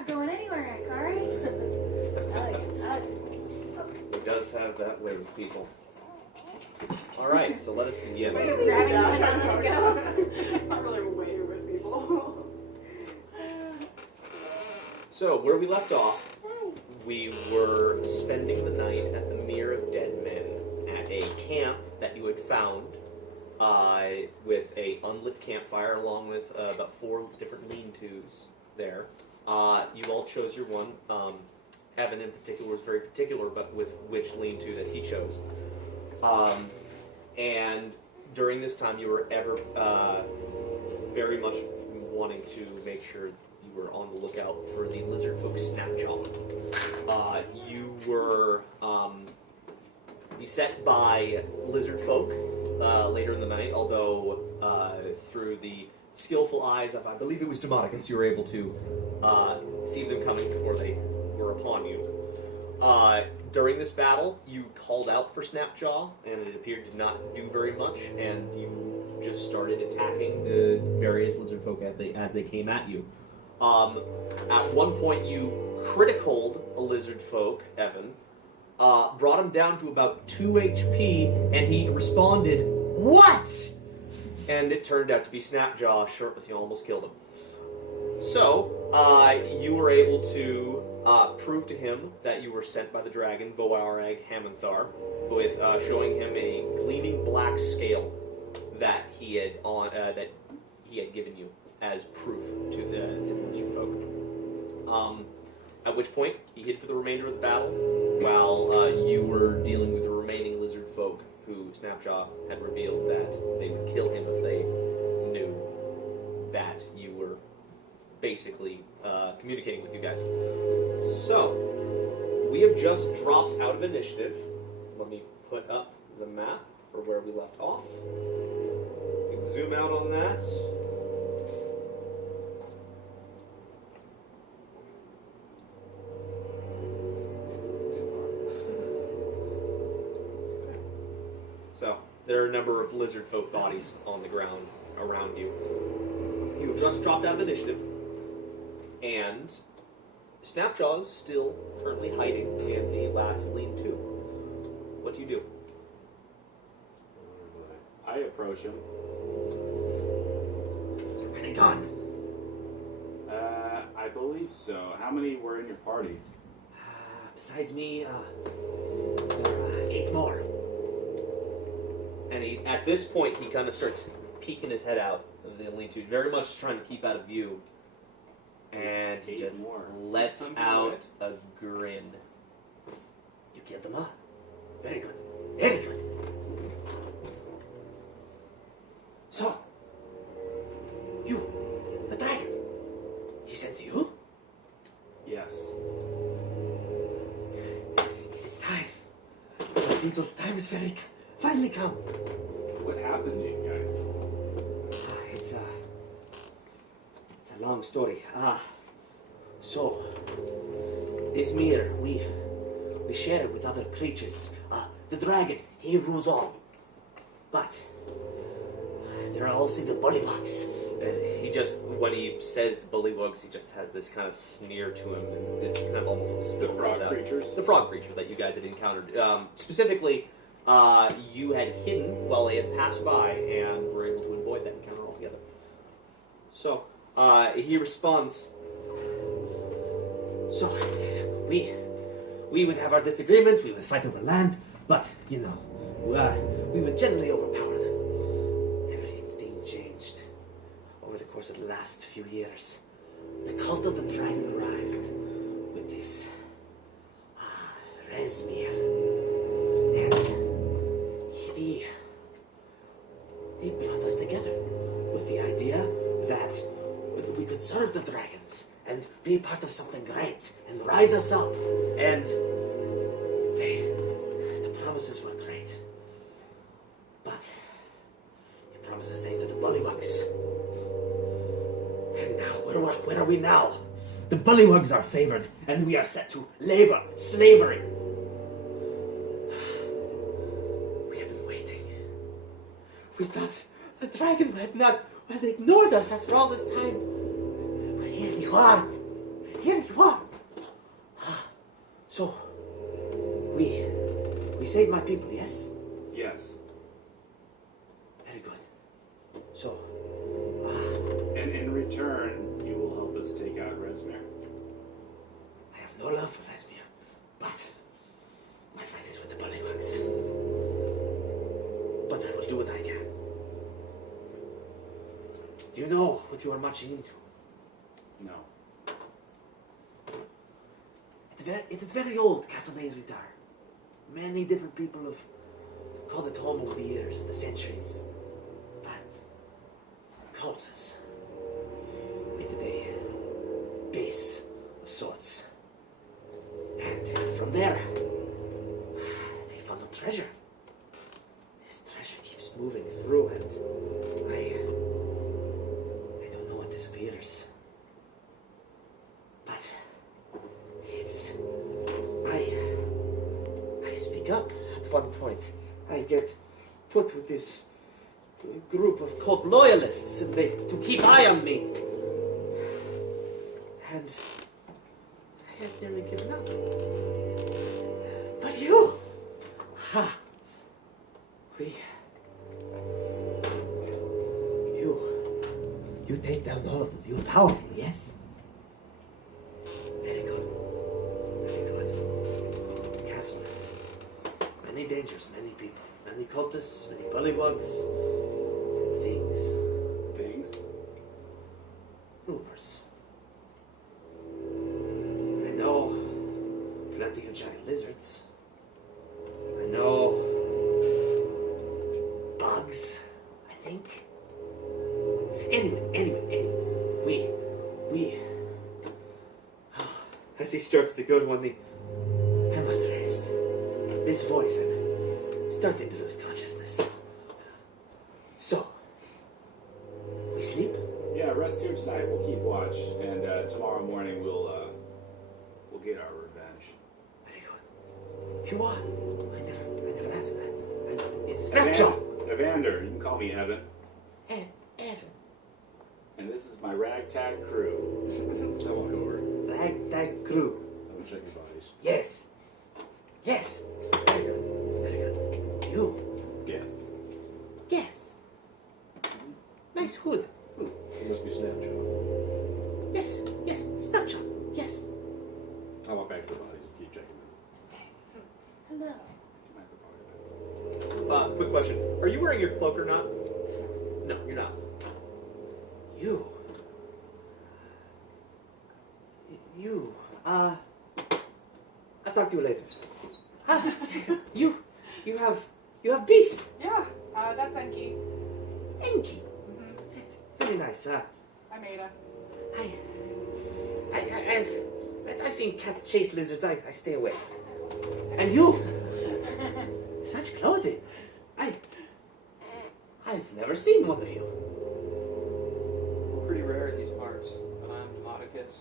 not going anywhere, Hank, all right? He does have that way with people. All right, so let us begin. Grabbing the gun and go. Not really way with people. So, where we left off, we were spending the night at the Mere of Dead Men at a camp that you had found with a unlit campfire along with about 4 different lean-tos there. You all chose your one. Evan in particular was very particular about with which lean-to that he chose. And during this time, you were very much wanting to make sure you were on the lookout for the lizardfolk Snapjaw. You were beset by lizardfolk later in the night, although through the skillful eyes of, I believe it was Demonicus, you were able to see them coming before they were upon you. During this battle, you called out for Snapjaw, and it appeared to not do very much, and you just started attacking the various lizardfolk as they came at you. At one point, you criticaled a lizardfolk, Evan, brought him down to about 2 HP, and he responded, "What?" And it turned out to be Snapjaw. You almost killed him. So, you were able to prove to him that you were sent by the dragon, Voarag Hamanthar, with showing him a gleaming black scale that he had given you as proof to the lizard folk. At which point, he hid for the remainder of the battle, while you were dealing with the remaining lizard folk, who Snapjaw had revealed that they would kill him if they knew that you were basically communicating with you guys. So, we have just dropped out of initiative. Let me put up the map for where we left off. You can zoom out on that. So, there are a number of lizard folk bodies on the ground around you. You just dropped out of initiative, and Snapjaw is still currently hiding in the last lean-to. What do you do? I approach him. Are they gone? I believe so. How many were in your party? Besides me, there are 8 more. And at this point, he kind of starts peeking his head out of the lean-to, very much trying to keep out of view. And he just lets out a grin. You killed them all. Very good. Very good. So, you, the dragon, he sent to you? Yes. It is time. The people's time is finally come. What happened to you guys? It's a long story. So, this mirror, we share it with other creatures. The dragon, he rules all. But there are also the bullywugs. And when he says the bullywugs, he just has this kind of sneer to him, and it's kind of almost a spit. The frog creatures? The frog creature that you guys had encountered. Specifically, you had hidden while they had passed by, and were able to avoid that encounter altogether. So, he responds, so, we would have our disagreements, we would fight over land, but, we would generally overpower them. Everything changed over the course of the last few years. The cult of the dragon arrived with this Resmir, and they brought us together with the idea that we could serve the dragons and be part of something great and rise us up. And the promises were great. But you promised us to the bullywugs. And now, where are we now? The bullywugs are favored, and we are set to labor, slavery. We have been waiting. We thought the dragon had ignored us after all this time. But here you are. Here you are. So, we saved my people, yes? Yes. Very good. So, And in return, you will help us take out Resmir. I have no love for Resmir, but my fight is with the bullywugs. But I will do what I can. Do you know what you are marching into? No. It is very old, Castle Nadridar. Many different people have called it home over the years, the centuries. But cultures made it a base of sorts. And from there, they funnel treasure. This treasure keeps moving through, and I don't know what disappears. But it's I speak up at one point. I get put with this group of cult loyalists, and they to keep eye on me. And I had nearly given up. But you, you take down all of them. You're powerful, yes? Very good. Very good. The castle. Many dangers, many people. Many cultists, many bullywugs, and things. Things? Rumors. I know plenty of giant lizards. I know bugs, I think. Anyway, we as he starts to go to one knee, I must rest. This voice, I'm starting to lose consciousness. So, we sleep? Yeah, rest here tonight. We'll keep watch, and tomorrow morning we'll get our revenge. Very good. You are? I never asked that. It's Snapjaw. Evander, you can call me Evan. Evan. And this is my ragtag crew. I walk over. Ragtag crew. I will check your bodies. Yes. Yes. Very good. Very good. You. Yeah. Yes. Nice hood. It must be Snapjaw. Yes. Yes. Snapshot. Yes. I'll walk back to the bodies and keep checking them. Hello. Quick question. Are you wearing your cloak or not? No, you're not. I'll talk to you later. You have beast. Yeah, that's Enki. Enki. Very nice. I made her. I've seen cats chase lizards. I stay away. And you, such clothing. I've never seen one of you. We're pretty rare in these parts, but I'm Demodicus,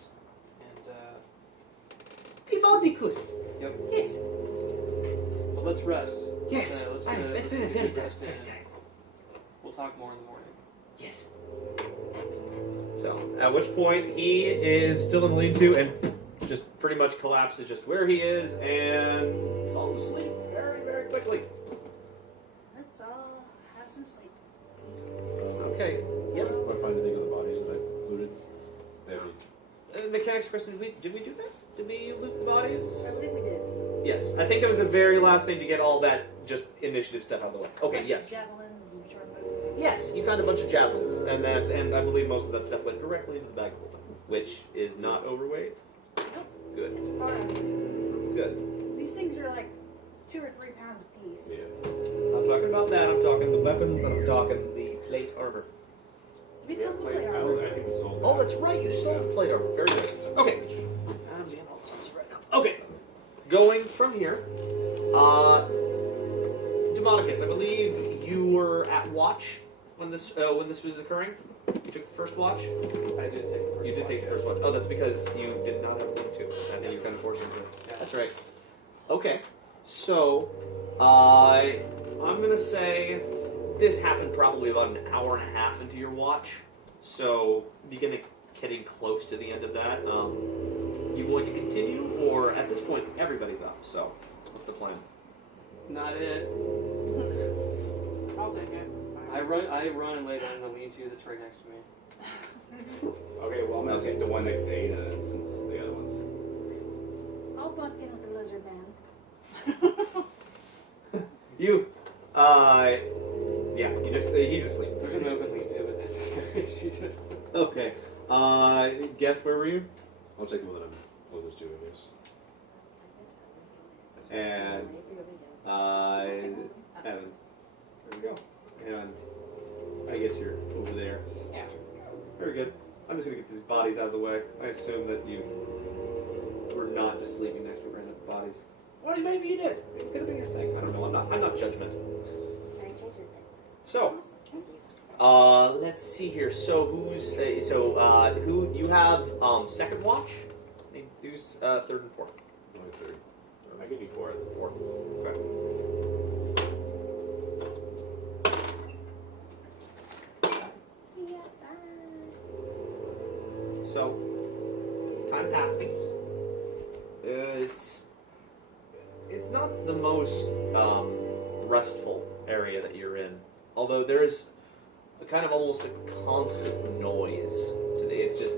and Demodicus. yep. Yes. Well, let's rest. Yes. Let's I'm get a very good tired. rest in, Very and tired. we'll talk more in the morning. Yes. So, at which point he is still in the lean-to and just pretty much collapses just where he is and falls asleep very, very quickly. Let's all have some sleep. Okay. Yes. If I find anything on the bodies that I looted, they have Mechanics person, did we do that? Did we loot the bodies? I believe we did. Yes. I think that was the very last thing to get all that just initiative stuff out of the way. Okay, yes. Javelins and short bows. Yes, you found a bunch of javelins, and I believe most of that stuff went directly into the bag of holding, which is not overweight. Nope. Good. It's far under. Good. These things are like 2 or 3 pounds apiece. Yeah. I'm talking about that. I'm talking the weapons, and I'm talking the plate armor. We still have Like, plate I armor. think we sold Oh, that. that's right. You sold the plate armor. Very good. Okay. I'm being all clumsy right now. Okay. Going from here, Demodicus, I believe you were at watch when this was occurring. You took the first watch. I did take the first You did watch, take the yeah. first watch. Oh, that's because you did not have a link to, and then you kind of forced him to. Yeah. That's right. Okay. So, I'm gonna say this happened probably about an hour and a half into your watch. So, begin to getting close to the end of that. You going to continue, or at this point everybody's up? So, what's the plan? Not it. I'll take it. It's fine. I run and lay down in the lean-to that's right next to me. Okay, well, I'm going to take the one next to Ada since the other one's. I'll bunk in with the lizard man. You, yeah, he's asleep. There's an open lean-to, but that's okay. She just... Okay. Geth, where were you? I'll take the one that I'm closest to, I guess. And, Evan. There we go. And I guess you're over there. Yeah. Very good. I'm just gonna get these bodies out of the way. I assume that you were not just sleeping next to random bodies. Or maybe you did. It could have been your thing. I don't know. I'm not judgmental. So, let's see here. So who you have second watch? Who's third and fourth? Only third. I could be fourth. Fourth. Okay. See ya, bye. So, time passes. It's not the most restful area that you're in, although there is a kind of almost a constant noise. It's just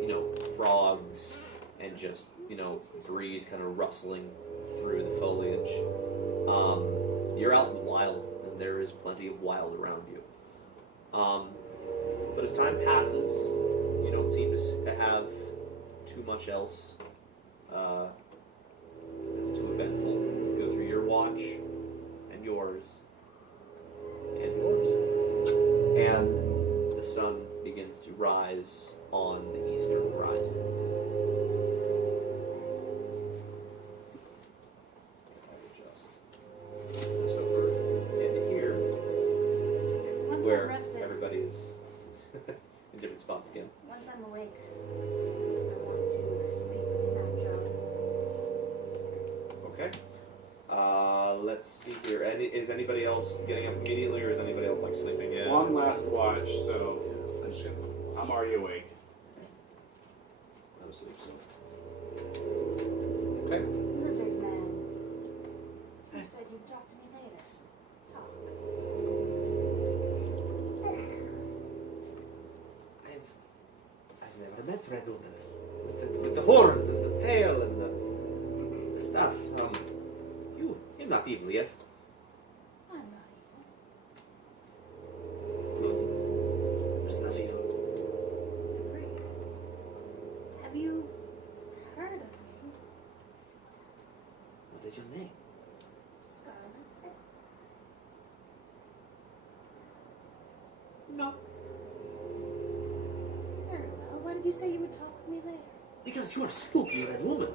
frogs and just breeze kind of rustling through the foliage. You're out in the wild, and there is plenty of wild around you. But as time passes, you don't seem to have too much else that's too eventful. You go through your watch, and yours, and yours. And the sun begins to rise on the eastern horizon. Just over and here, Once where I'm rested, everybody is in different spots again. once I'm awake, I want to speak with Snapjaw. Okay. Let's see here. Is anybody else getting up immediately, or is anybody else like sleeping in? One last watch, so I'm already awake. I'm asleep, so. Okay. Lizard man, you said you'd talk to me later. Talk. I've never met Red Woman. With the horns and the tail and the stuff. You're not evil, yes? I'm not evil. Good. There's enough evil. Agreed. Have you heard of me? What is your name? Scarlet? No. Very well. Why did you say you would talk with me later? Because you are spooky, Red Woman.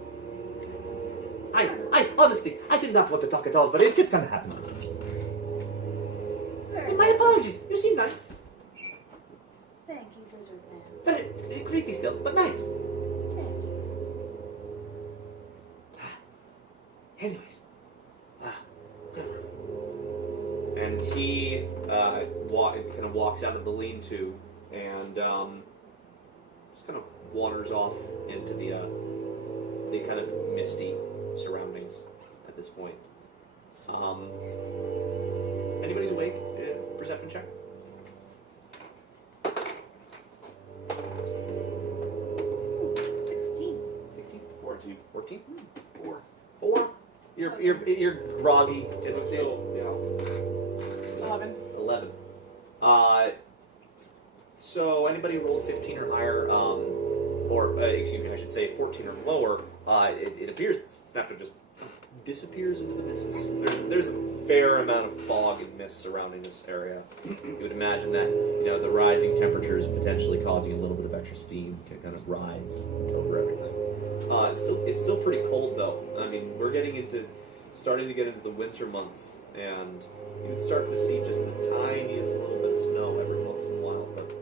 I honestly, I did not want to talk at all, but it just kind of happened. Very And my well. apologies. You seem nice. Thank you, lizard man. Very creepy still, but nice. Thank you. Anyways. Good. And he kind of walks out of the lean-to and just kind of wanders off into the kind of misty surroundings at this point. Anybody's awake? Perception check. Ooh, 16. 16? 14. 14? 4. 4? You're groggy. It's still still, 11. 11. So anybody roll 15 or higher, or excuse me, I should say 14 or lower, it appears that Snapjaw just disappears into the mists. There's a fair amount of fog and mist surrounding this area. You would imagine that the rising temperatures potentially causing a little bit of extra steam to kind of rise over everything. It's still pretty cold though. I mean, we're starting to get into the winter months, and you would start to see just the tiniest little bit of snow every once in a while. But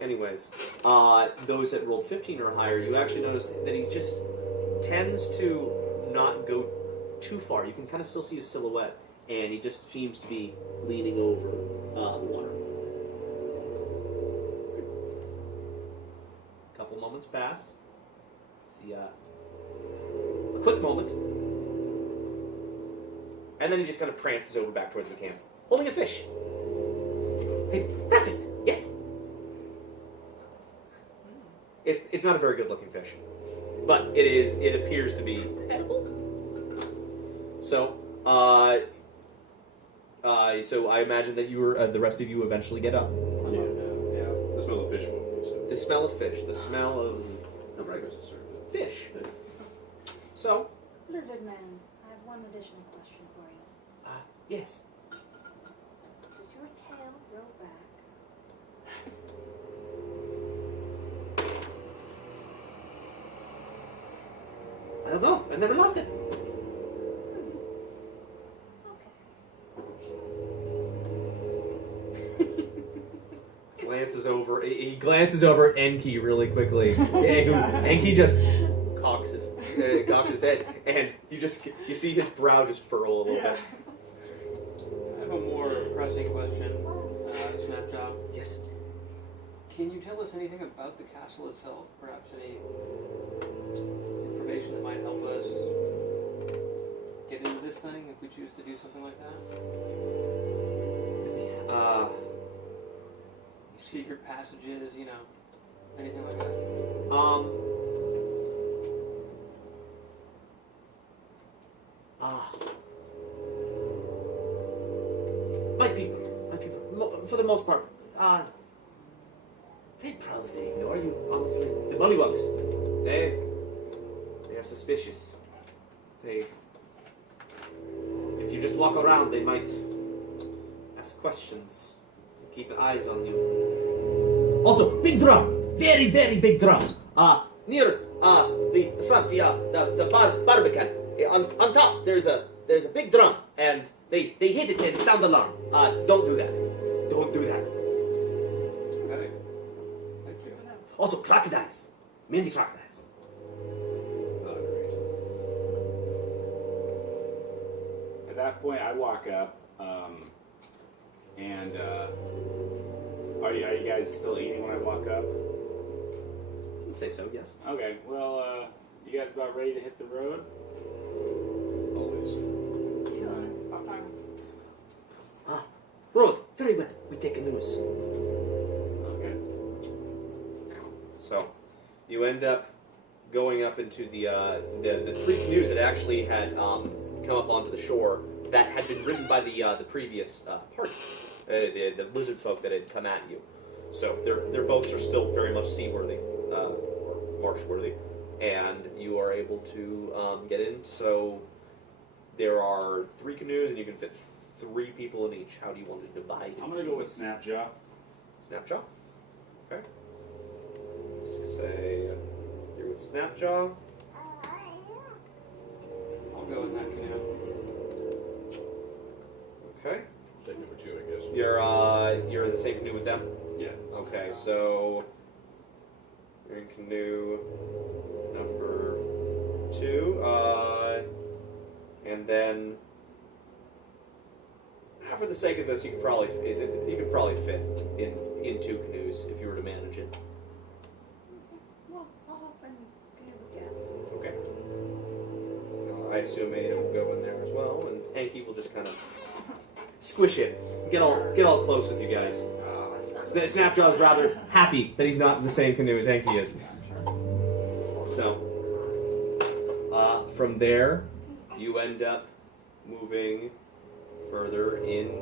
anyways, those that rolled 15 or higher, you actually notice that he just tends to not go too far. You can kind of still see his silhouette, and he just seems to be leaning over the water. moments pass. See a quick moment. And then he just kind of prances over back towards the camp, holding a fish. Hey, breakfast! Yes! It's not a very good looking fish. But it appears to be edible. So, so I imagine that the rest of you eventually get up. Yeah. The smell of fish woke me, so. The smell of fish, the smell of No breakfast is served. fish. So, Lizard man, I have one additional question for you. yes. Does your tail grow back? I don't know. I've never lost it. He glances over at Enki really quickly. Enki just cocks his head, and you see his brow just furrow a little bit. I have a more pressing question, Snapjaw. Yes. Can you tell us anything about the castle itself? Perhaps any information that might help us get into this thing if we choose to do something like that? Secret passages, anything like that? My people, for the most part, they'd probably ignore you, honestly. The bullywugs, they are suspicious. If you just walk around, they might ask questions, keep eyes on you. Also, big drum! Very, very big drum! Near the front, the barbican. On top, there's a big drum, and they hit it and sound alarm. Don't do that. Don't do that. Okay. Thank you. Also, crocodiles. Many crocodiles. Great. At that point, I walk up, and are you guys still eating when I walk up? I'd say so, yes. Okay. Well, you guys about ready to hit the road? Always. Sure. About time. Road, very wet. We take canoes. Okay. So, you end up going up into the three canoes that actually had come up onto the shore that had been ridden by the previous party, the lizard folk that had come at you. So their boats are still very much seaworthy, or marshworthy, and you are able to get in. So there are three canoes, and you can fit 3 people in each. How do you want to divide? I'm gonna go with Snapjaw. Snapjaw. Okay. Let's say you're with Snapjaw. I'll go with that canoe. Okay. Take number 2, I guess. You're in the same canoe with them. Yeah. Okay, so you're in canoe number 2, and then for the sake of this, you could probably fit in 2 canoes if you were to manage it. Well, I'll hop in canoe with Gab. Okay. I assume Ada will go in there as well, and Hanky will just kind of squish it, get all close with you guys. Snapjaw's rather happy that he's not in the same canoe as Hanky is. So, from there, you end up moving further into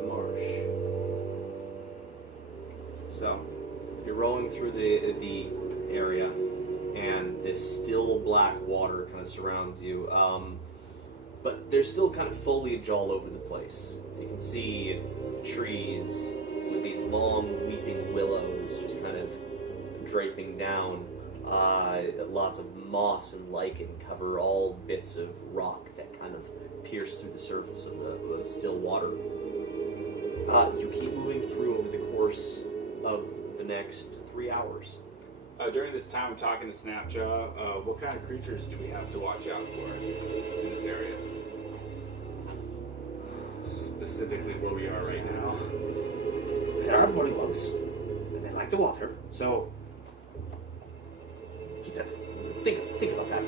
the marsh. So, you're rolling through the area, and this still black water kind of surrounds you. But there's still kind of foliage all over the place. You can see trees with these long weeping willows just kind of draping down. Lots of moss and lichen cover all bits of rock that kind of pierce through the surface of the still water. You keep moving through over the course of the next 3 hours. During this time, I'm talking to Snapjaw. What kind of creatures do we have to watch out for in this area? Specifically where we are right now. There are bullywugs, and they like the water, so Think about that.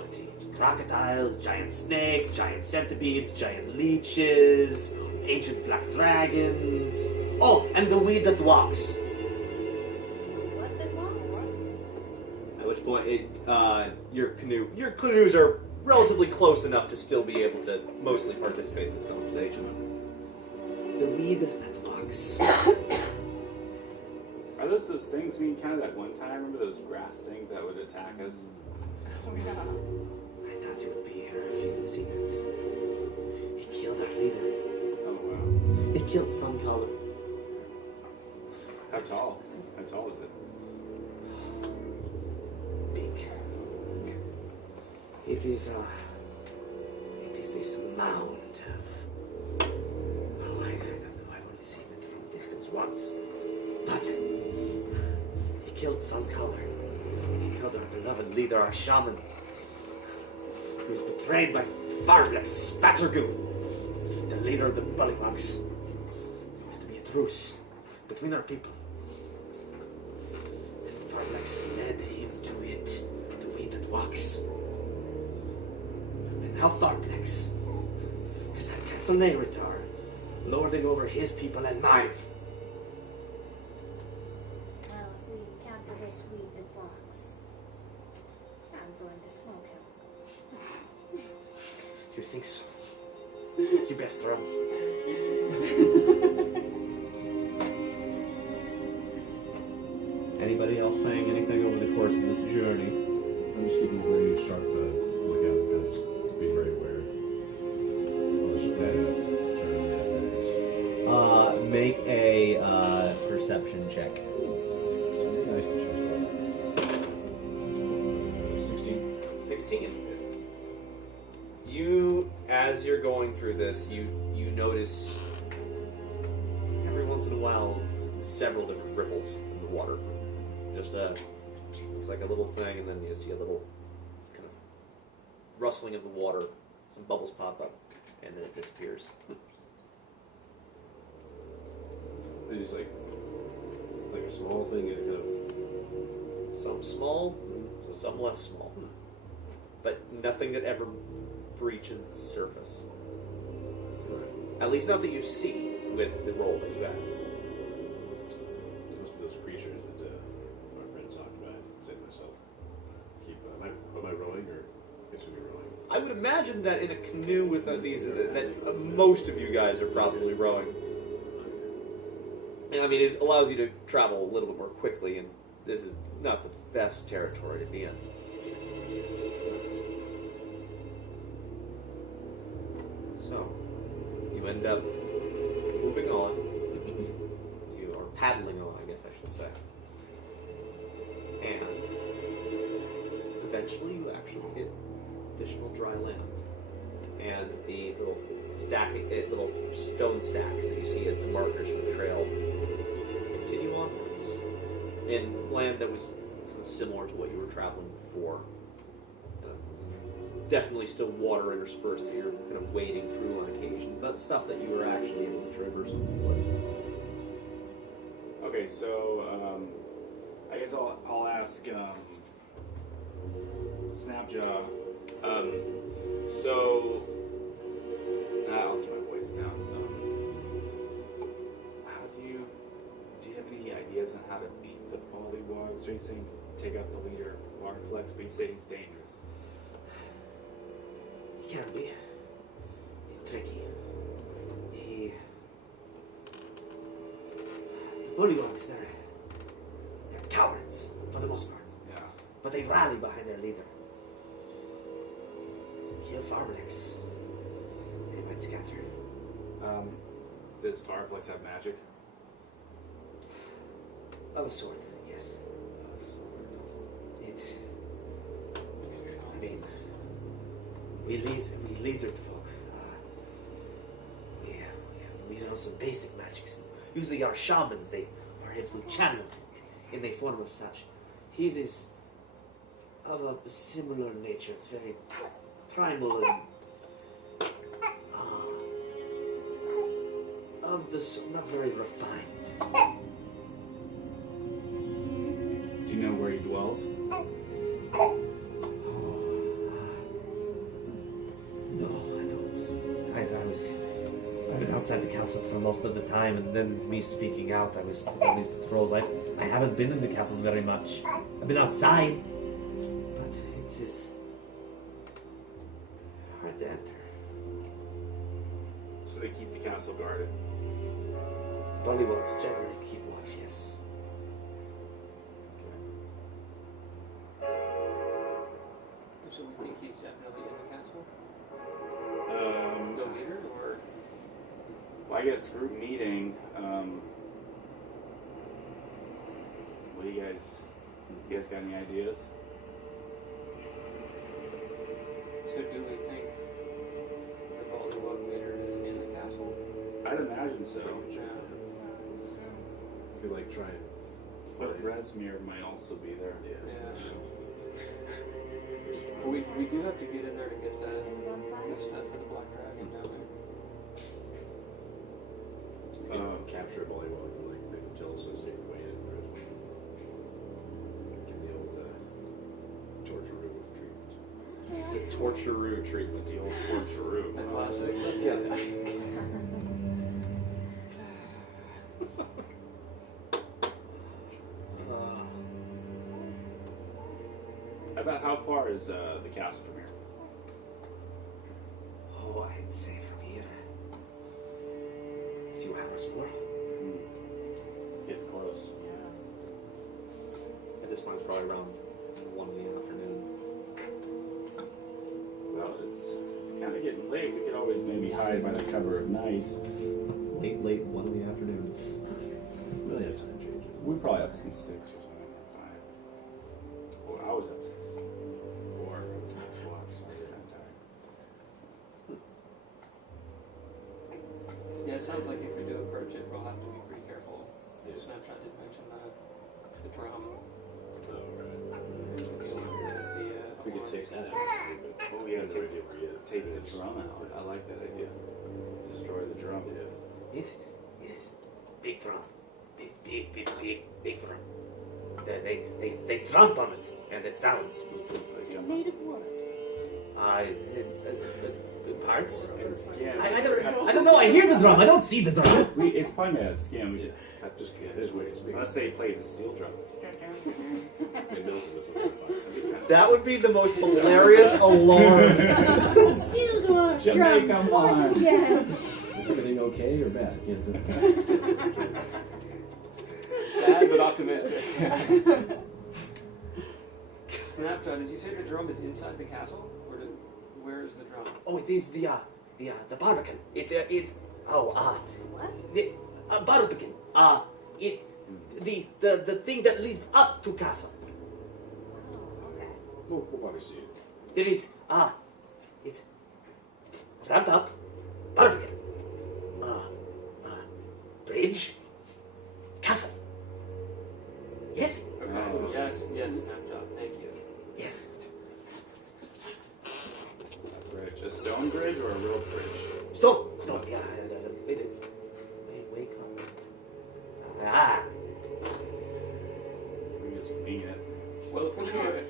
Let's see. Crocodiles, giant snakes, giant centipedes, giant leeches, ancient black dragons. Oh, and the weed that walks. What the walks? At which point, your canoes are relatively close enough to still be able to mostly participate in this conversation. The weed that walks. Are those things we encountered that one time? Remember those grass things that would attack us? Oh, yeah. I thought you would be here if you had seen it. He killed our leader. Oh wow. He killed Suncaller. How tall? How tall is it? Big. It is this mound of... Oh, I don't know. I've only seen it from a distance once. But he killed Suncaller. He killed our beloved leader, our shaman. He was betrayed by Farblex Spattergoo, the leader of the Bullywugs. There was to be a truce between our people. And Farblex led him to it, the weed that walks. And now Farblex is at Katsuneritar, lording over his people and mine. Well, if we encounter this weed that walks, I'm going to smoke him. You think so? You best run. Anybody else saying anything over the course of this journey? I'm just keeping a very sharp lookout, kind of be very aware. I'll just try to Make a perception check. 16. You, as you're going through this, you notice every once in a while several different ripples in the water. Just it's like a little thing, and then you see a little kind of rustling of the water. Some bubbles pop up, and then it disappears. It's just like a small thing and kind of... Some small, some less small, but nothing that ever breaches the surface. At least not that you see with the roll that you have. Must be those creatures that my friend talked about. I said to myself, am I rowing, or I guess we'll be rowing? I would imagine that in a canoe with these, that most of you guys are probably rowing. I mean, it allows you to travel a little bit more quickly, and this is not the best territory to be in. So, you end up moving on. You are paddling on, I guess I should say. And eventually you actually hit additional dry land. And the little little stone stacks that you see as the markers for the trail continue onwards in land that was kind of similar to what you were traveling before. Definitely still water interspersed that you're kind of wading through on occasion, but stuff that you were actually able to traverse on foot. Okay, so I guess I'll ask Snapjaw. So I'll keep my voice down. How do you have any ideas on how to beat the Polywogs? So you're saying take out the leader, Warplex, but you say he's dangerous. He can be. He's tricky. The Bullywugs, they're cowards, for the most part. Yeah. But they rally behind their leader. Kill Farblex. They might scatter. Does Fireplex have magic? Of a sort, yes. I mean, we lizardfolk. We know some basic magics. Usually our shamans, they are able to channel it in the form of such. His is of a similar nature. It's very primal and not very refined. Do you know where he dwells? walls? No, I don't. I've been outside the castle for most of the time, and then me speaking out, I was put on these patrols. I haven't been in the castle very much. I've been outside, but it is hard to enter. So they keep the castle guarded. Bullywugs generally keep watch, yes. So we think he's definitely in the castle? Um, The leader, or? well, I guess group meeting. What do you guys got any ideas? So do we think the Bullywug leader is in the castle? I'd imagine so. Yeah. Could like try and But Resmir might also be there. Yeah. But we do have to get in there to get the stuff for the Black Dragon, don't we? capture a bullywug and like make them jealous of the same way in first. Get the old torture treatment. The torture treatment. The old torture. The classic. Yeah. About how far is the castle from here? Oh, I'd say from here a few hours more. Get close. At this point, it's probably around 1 in the afternoon. Well, it's kind of getting late. We could always maybe hide by the cover of night. Late 1 in the afternoon. Really have time changes. We're probably up since 6 or something. 5. Well, I was up since 4. It was next watch, so I'm kind of tired. Yeah, it sounds like if we do approach it, we'll have to be pretty careful. Snapjaw did mention the drum. Oh, right. We could take that out. Oh, yeah, take Take the drum out. I like that idea. Destroy the drum. Yeah. It is big drum. Big drum. They trump on it, and it sounds. Is it made of wood? Parts. Yeah, I don't know. I hear the drum. I don't see the drum. it's probably made out of skin. We could cut just There's ways. unless they play the steel drum. They melted this on fire. That would be the most hilarious alarm. Steel door. Jamaica drum, wine. fought again. Is everything okay or bad? Can't tell. Sad but optimistic. Snapjaw, did you say the drum is inside the castle, or where is the drum? Oh, it is the barbican. What? The barbican. The thing that leads up to castle. Oh, okay. We'll probably see it. There is it ramp up, barbican, bridge, castle. Yes, Okay. Oh. Yes, Snapjaw. Thank you. yes. A bridge. A stone bridge or a real bridge? Stone. Yeah. Wake up. We just wing it. Well, if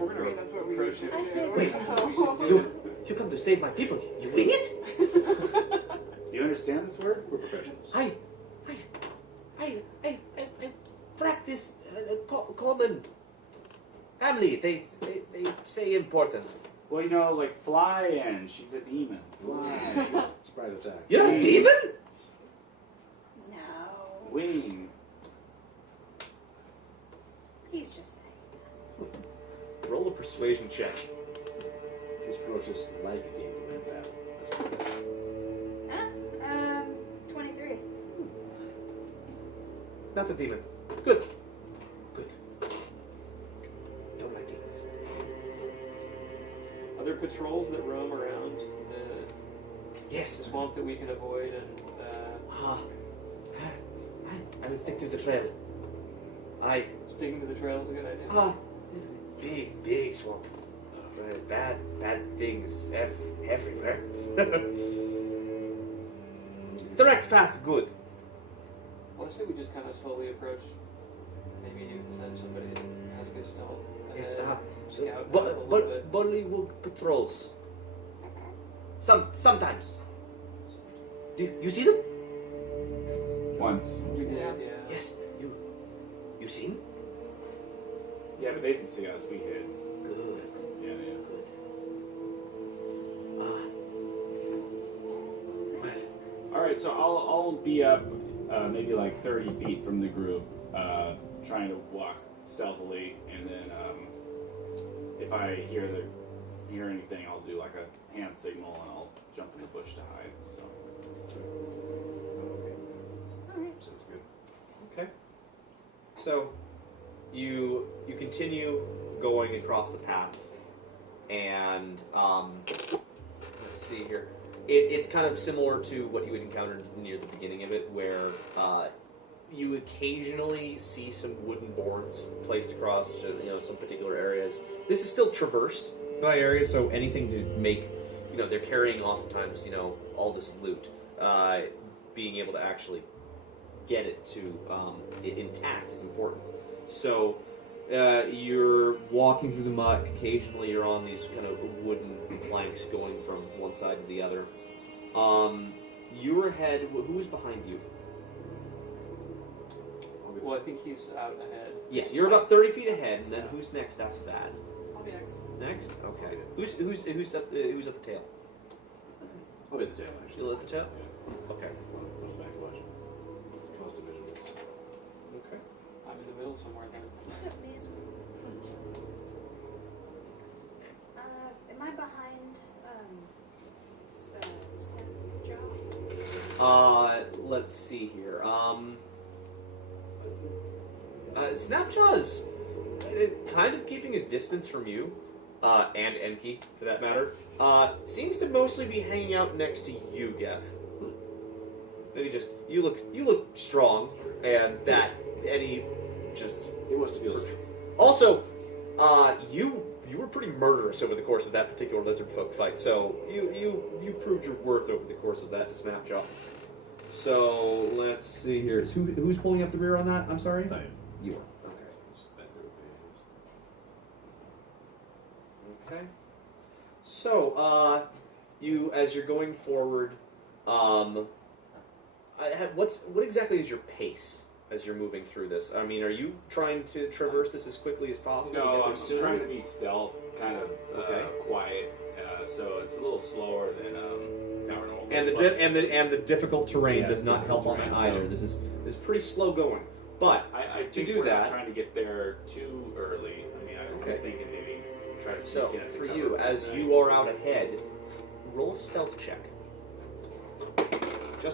we're gonna That's what we approach usually it, do. Wait, So- you come to save my people. You wing it? You understand this word? We're professionals. I practice common family. They say important. Well, you know, like fly in. She's a demon. Fly. Surprise attack. You're a demon? No. Wing. He's just saying. Roll a persuasion check. He's ferocious like a demon in battle. Huh? 23. Not the demon. Good. Don't like demons. are there patrols that roam around Yes. the swamp that we can avoid, and I will stick to the trail. sticking to the trail is a good idea? Big swamp. Bad things everywhere. Direct path, good. Well, I say we just kind of slowly approach maybe send somebody that has good stealth. Yes, ahead, scout out a little bit. Bullywug patrols. Sometimes. Do you see them? Once. Yeah. Yes. You see them? Yeah, but they didn't see us. We hid. Good. Yeah. Good. Well. All right, so I'll be up maybe like 30 feet from the group, trying to walk stealthily, and then if I hear anything, I'll do like a hand signal and I'll jump in the bush to hide. So. Alright. Sounds good. Okay. So you continue going across the path, and let's see here. It's kind of similar to what you had encountered near the beginning of it, where you occasionally see some wooden boards placed across, some particular areas. This is still traversed by areas, so anything to make, they're carrying oftentimes, all this loot. Being able to actually get it to intact is important. So you're walking through the muck. Occasionally, you're on these kind of wooden planks going from one side to the other. You're ahead. Who's behind you? Well, I think he's out ahead. Yes, you're about 30 feet ahead, and then who's next after that? I'll be next. Next? Okay. Who's at the tail? I'll be at the tail, actually. You're at the tail? Yeah. Okay. Push back a bunch. Cause division is. Okay. I'm in the middle somewhere then. Yep, these. Am I behind Snapjaw? Let's see here. Snapjaw's kind of keeping his distance from you, and Enki, for that matter. Seems to mostly be hanging out next to you, Geth. Maybe just you look strong, and that Eddie just. He wants to feel. Also, you were pretty murderous over the course of that particular lizard folk fight, so you proved your worth over the course of that to Snapjaw. So let's see here. Who's pulling up the rear on that? I'm sorry. I am. You are. Okay. Back there with Okay. So, you as you're going forward, what exactly is your pace as you're moving through this? I mean, are you trying to traverse this as quickly as possible to No, get there I'm sooner? trying to be stealth, kind of quiet, so it's a little slower than our normal. And the difficult terrain Yeah, does not difficult help on that terrain, either. so- This is pretty slow going, but I to think do we're that- not trying to get there too early. I mean, I'm Okay. thinking maybe try to sneak so in at the for cover you, of as night. you are out ahead, roll a stealth check.